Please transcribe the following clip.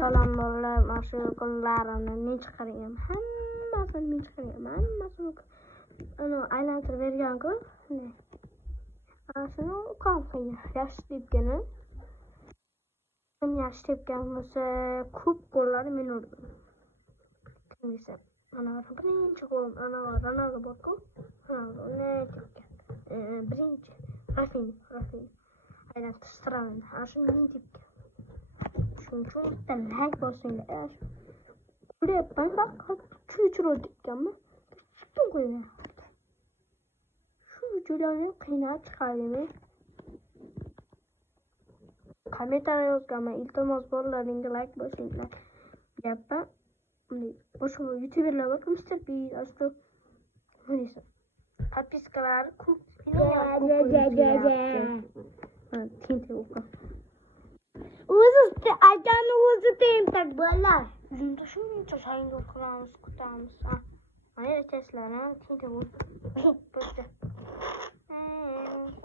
Salamlarla maşukullarını ne çıkarayım? Hammasını ne çıkarayım? Hammasını aylantir vergen kız. Ne? Aslında o kalkıyor. Yaşlayıp gene. Ben yaşlayıp gelmesi kup golları men urdim. Kimse. Ana var birinci gol. Ana var. Ana da bakıyor. Ana ne çıkıyor? Birinci. Rafin. Aylantir sıranın. Aslında ne çıkıyor? Çünkü like basın eğer buraya bak çuçuru dikkamı çıktım koyma şu cülanı kıynağı çıkardım kamera yok ama iltimos bollar ringe like basın yapma boşu youtuberlar bak Mr. B aslında neyse подпискалар көп тинте ока Uzun ayağını uzatayım tak böyle. Şimdi şunu sayın dokuramız kutamız. Hayır testlere tinte vur.